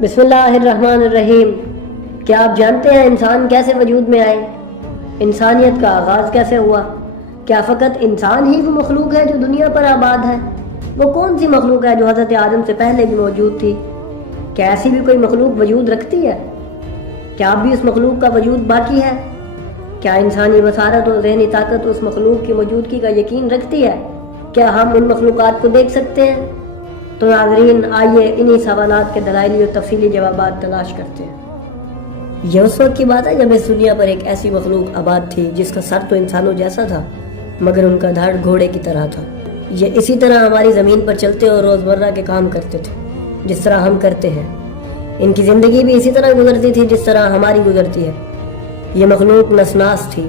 بسم اللہ الرحمن الرحیم۔ کیا آپ جانتے ہیں انسان کیسے وجود میں آئے؟ انسانیت کا آغاز کیسے ہوا؟ کیا فقط انسان ہی وہ مخلوق ہے جو دنیا پر آباد ہے؟ وہ کون سی مخلوق ہے جو حضرت آدم سے پہلے بھی موجود تھی؟ کیا ایسی بھی کوئی مخلوق وجود رکھتی ہے؟ کیا اب بھی اس مخلوق کا وجود باقی ہے؟ کیا انسانی بصارت اور ذہنی طاقت اس مخلوق کی موجودگی کا یقین رکھتی ہے؟ کیا ہم ان مخلوقات کو دیکھ سکتے ہیں؟ تو ناظرین، آئیے انہی سوالات کے دلائلی اور تفصیلی جوابات تلاش کرتے ہیں۔ یہ اس وقت کی بات ہے جب اس دنیا پر ایک ایسی مخلوق آباد تھی جس کا سر تو انسانوں جیسا تھا مگر ان کا دھڑ گھوڑے کی طرح تھا۔ یہ اسی طرح ہماری زمین پر چلتے اور روزمرہ کے کام کرتے تھے جس طرح ہم کرتے ہیں۔ ان کی زندگی بھی اسی طرح گزرتی تھی جس طرح ہماری گزرتی ہے۔ یہ مخلوق نسناس تھی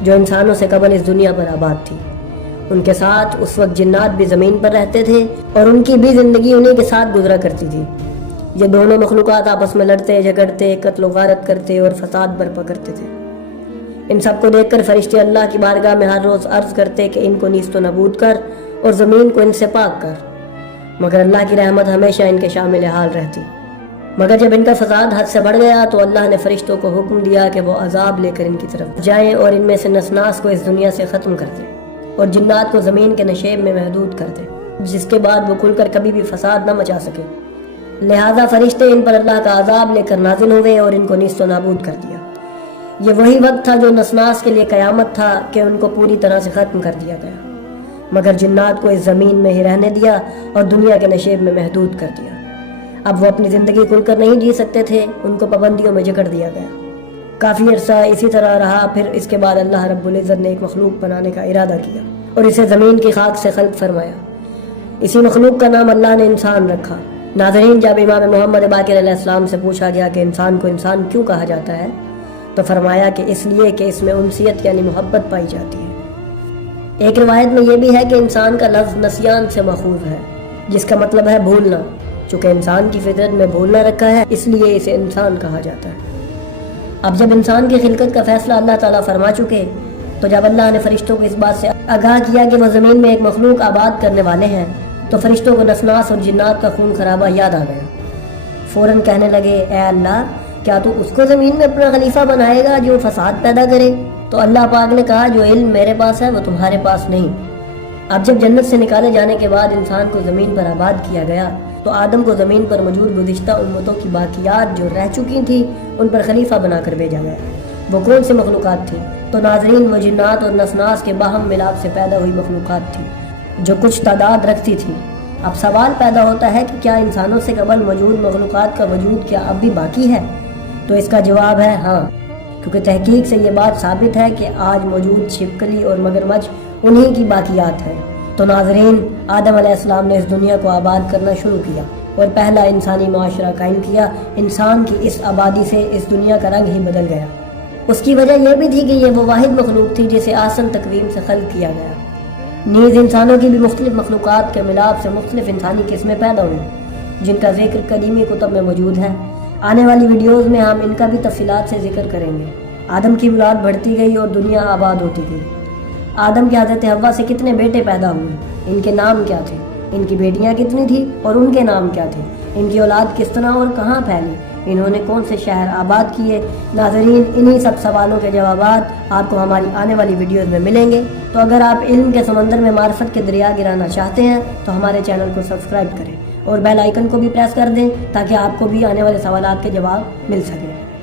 جو انسانوں سے قبل اس دنیا پر آباد تھی۔ ان کے ساتھ اس وقت جنات بھی زمین پر رہتے تھے اور ان کی بھی زندگی انہی کے ساتھ گزرا کرتی تھی۔ یہ دونوں مخلوقات آپس میں لڑتے جھگڑتے، قتل و غارت کرتے اور فساد برپا کرتے تھے۔ ان سب کو دیکھ کر فرشتے اللہ کی بارگاہ میں ہر روز عرض کرتے کہ ان کو نیست و نابود کر اور زمین کو ان سے پاک کر، مگر اللہ کی رحمت ہمیشہ ان کے شامل حال رہتی۔ مگر جب ان کا فساد حد سے بڑھ گیا تو اللہ نے فرشتوں کو حکم دیا کہ وہ عذاب لے کر ان کی طرف جائیں اور ان میں سے نسناس کو اس دنیا سے ختم کر دیں اور جنات کو زمین کے نشیب میں محدود کر دیں، جس کے بعد وہ کھل کر کبھی بھی فساد نہ مچا سکے۔ لہذا فرشتے ان پر اللہ کا عذاب لے کر نازل ہوئے اور ان کو نیست و نابود کر دیا۔ یہ وہی وقت تھا جو نسناس کے لیے قیامت تھا کہ ان کو پوری طرح سے ختم کر دیا گیا، مگر جنات کو اس زمین میں ہی رہنے دیا اور دنیا کے نشیب میں محدود کر دیا۔ اب وہ اپنی زندگی کھل کر نہیں جی سکتے تھے، ان کو پابندیوں میں جکڑ دیا گیا۔ کافی عرصہ اسی طرح رہا، پھر اس کے بعد اللہ رب العزت نے ایک مخلوق بنانے کا ارادہ کیا اور اسے زمین کی خاک سے خلق فرمایا۔ اسی مخلوق کا نام اللہ نے انسان رکھا۔ ناظرین، جب امام محمد باقر علیہ السلام سے پوچھا گیا کہ انسان کو انسان کیوں کہا جاتا ہے تو فرمایا کہ اس لیے کہ اس میں انسیت یعنی محبت پائی جاتی ہے۔ ایک روایت میں یہ بھی ہے کہ انسان کا لفظ نسیان سے ماخوذ ہے جس کا مطلب ہے بھولنا۔ چونکہ انسان کی فطرت میں بھولنا رکھا ہے اس لیے اسے انسان کہا جاتا ہے۔ اب جب انسان کی خلقت کا فیصلہ اللہ تعالیٰ فرما چکے تو جب اللہ نے فرشتوں کو اس بات سے آگاہ کیا کہ وہ زمین میں ایک مخلوق آباد کرنے والے ہیں تو فرشتوں کو نسناس اور جنات کا خون خرابہ یاد آ گیا۔ فوراً کہنے لگے، اے اللہ، کیا تو اس کو زمین میں اپنا خلیفہ بنائے گا جو فساد پیدا کرے؟ تو اللہ پاک نے کہا، جو علم میرے پاس ہے وہ تمہارے پاس نہیں۔ اب جب جنت سے نکالے جانے کے بعد انسان کو زمین پر آباد کیا گیا تو آدم کو زمین پر موجود گزشتہ امتوں کی باقیات جو رہ چکی تھیں ان پر خلیفہ بنا کر بھیجا گیا۔ وہ کون سی مخلوقات تھی؟ تو ناظرین، وہ جنات اور نسناس کے باہم ملاپ سے پیدا ہوئی مخلوقات تھی جو کچھ تعداد رکھتی تھی۔ اب سوال پیدا ہوتا ہے کہ کیا انسانوں سے قبل موجود مخلوقات کا وجود کیا اب بھی باقی ہے؟ تو اس کا جواب ہے ہاں، کیونکہ تحقیق سے یہ بات ثابت ہے کہ آج موجود چھپکلی اور مگرمچھ انہی کی باقیات ہیں۔ تو ناظرین، آدم علیہ السلام نے اس دنیا کو آباد کرنا شروع کیا اور پہلا انسانی معاشرہ قائم کیا۔ انسان کی اس آبادی سے اس دنیا کا رنگ ہی بدل گیا۔ اس کی وجہ یہ بھی تھی کہ یہ وہ واحد مخلوق تھی جسے آسن تقویم سے خلق کیا گیا۔ نیز انسانوں کی بھی مختلف مخلوقات کے ملاپ سے مختلف انسانی قسمیں پیدا ہوئیں جن کا ذکر قدیمی کتب میں موجود ہے۔ آنے والی ویڈیوز میں ہم ان کا بھی تفصیلات سے ذکر کریں گے۔ آدم کی اولاد بڑھتی گئی اور دنیا آباد ہوتی گئی۔ آدم کے حضرت حوا سے کتنے بیٹے پیدا ہوئے؟ ان کے نام کیا تھے؟ ان کی بیٹیاں کتنی تھیں اور ان کے نام کیا تھے؟ ان کی اولاد کس طرح اور کہاں پھیلی؟ انہوں نے کون سے شہر آباد کیے؟ ناظرین، انہی سب سوالوں کے جوابات آپ کو ہماری آنے والی ویڈیوز میں ملیں گے۔ تو اگر آپ علم کے سمندر میں معرفت کے دریا گرانا چاہتے ہیں تو ہمارے چینل کو سبسکرائب کریں اور بیل آئیکن کو بھی پریس کر دیں تاکہ آپ کو بھی آنے والے سوالات کے جواب مل سکیں۔